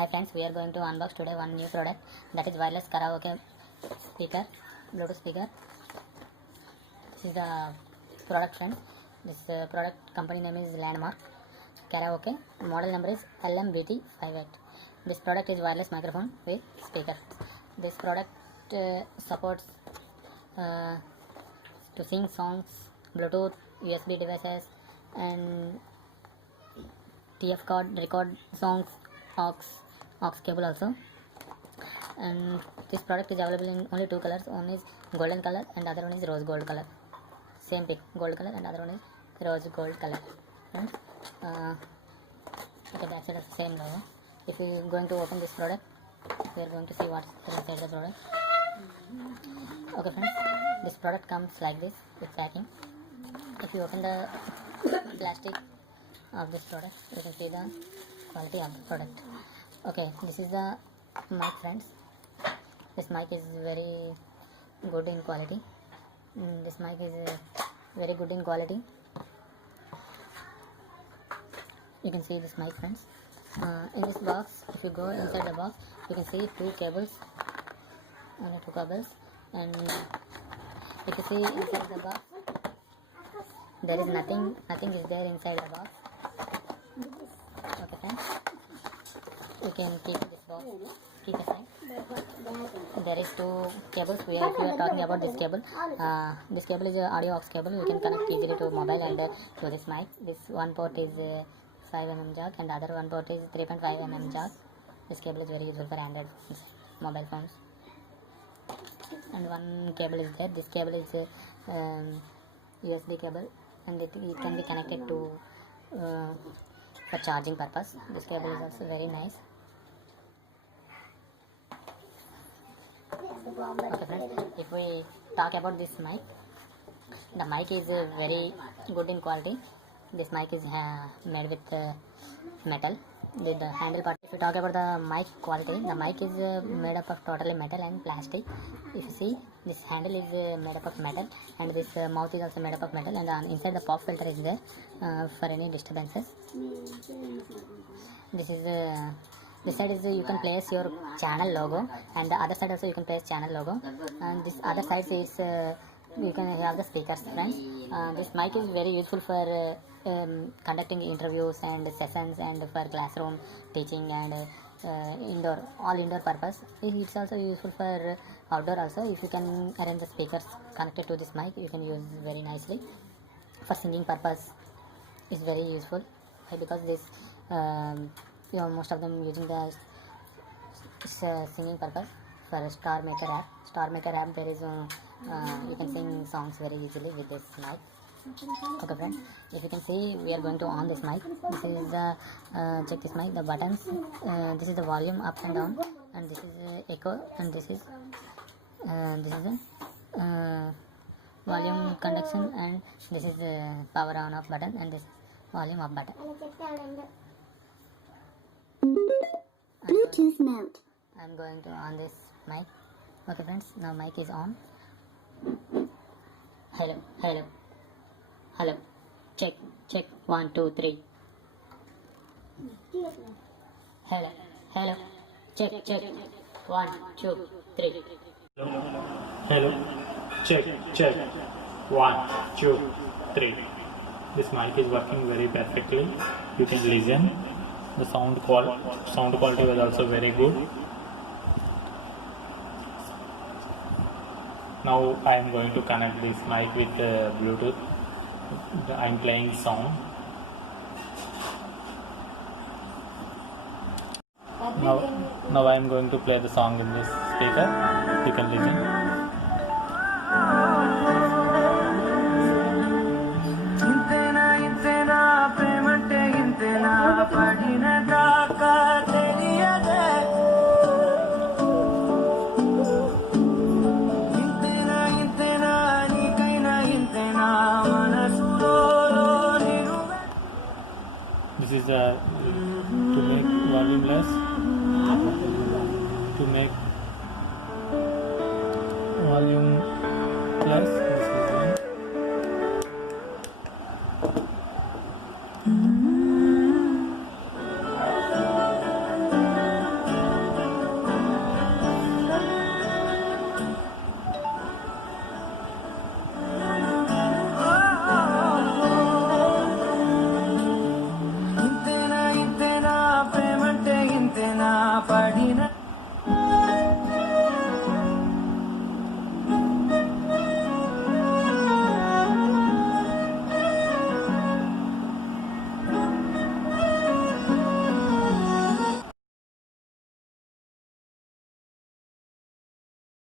Hi friends, we are going to unbox today one new product, that is wireless karaoke speaker, Bluetooth speaker. This is the product friends. This product company name is Landmark Karaoke. Model number is LM BT58. This product is wireless microphone with speaker. This product supports to sing songs, Bluetooth, USB devices, and TF card, record songs, aux cable also. And this product is available in only two colors. One is golden color and other one is rose gold color. Same pic, gold color, and other one is rose gold color. Friends, okay, back side of the same logo. If you are going to open this product, we are going to see what's inside the product. Okay friends, this product comes like this with packing. If you open the plastic of this product, you can see the quality of the product. Okay, this is the mic friends. This mic is very good in quality. This mic is very good in quality. You can see this mic friends. In this box, if you go inside the box, you can see two cables, only two cables, and if you see inside the box, there is nothing is there inside the box. Okay friends, you can keep this box, keep aside. There is two cables. If we are talking about this cable is a audio aux cable. You can connect easily to mobile and to this mic. This one port is 5mm jack and the other one port is 3.5mm jack. This cable is very useful for Android phones, mobile phones. And one cable is there. This cable is USB cable, and it can be connected to for charging purpose. This cable is also very nice. Okay friends, if we talk about this mic, the mic is very good in quality. This mic is made with metal with the handle part. If you talk about the mic quality, the mic is made up of totally metal and plastic. If you see, this handle is made up of metal, and this mouth is also made up of metal, and inside the pop filter is there for any disturbances. This side is you can place your channel logo, and the other side also you can place channel logo, and this other side is you can have the speakers friends. This mic is very useful for conducting interviews and sessions, and for classroom teaching and all indoor purpose. It's also useful for outdoor also. If you can arrange the speakers connected to this mic, you can use very nicely. For singing purpose is very useful. Why? Because this most of them using the singing purpose. For Star Maker app, there is you can sing songs very easily with this mic. Okay friends, if you can see, we are going to on this mic. This is the check this mic, the buttons. This is the volume up and down, and this is echo, and this is the volume conduction, and this is the power on off button, and this is volume up button. Bluetooth mode. I am going to on this mic. Okay friends, now mic is on. Hello, check 1 2 3. Hello, check 1 2 3. Hello, check 1 2 3. This mic is working very perfectly. You can listen. The sound quality was also very good. Now I am going to connect this mic with Bluetooth. I am playing song. Now I am going to play the song in this speaker. You can listen. This is to make volume less, to make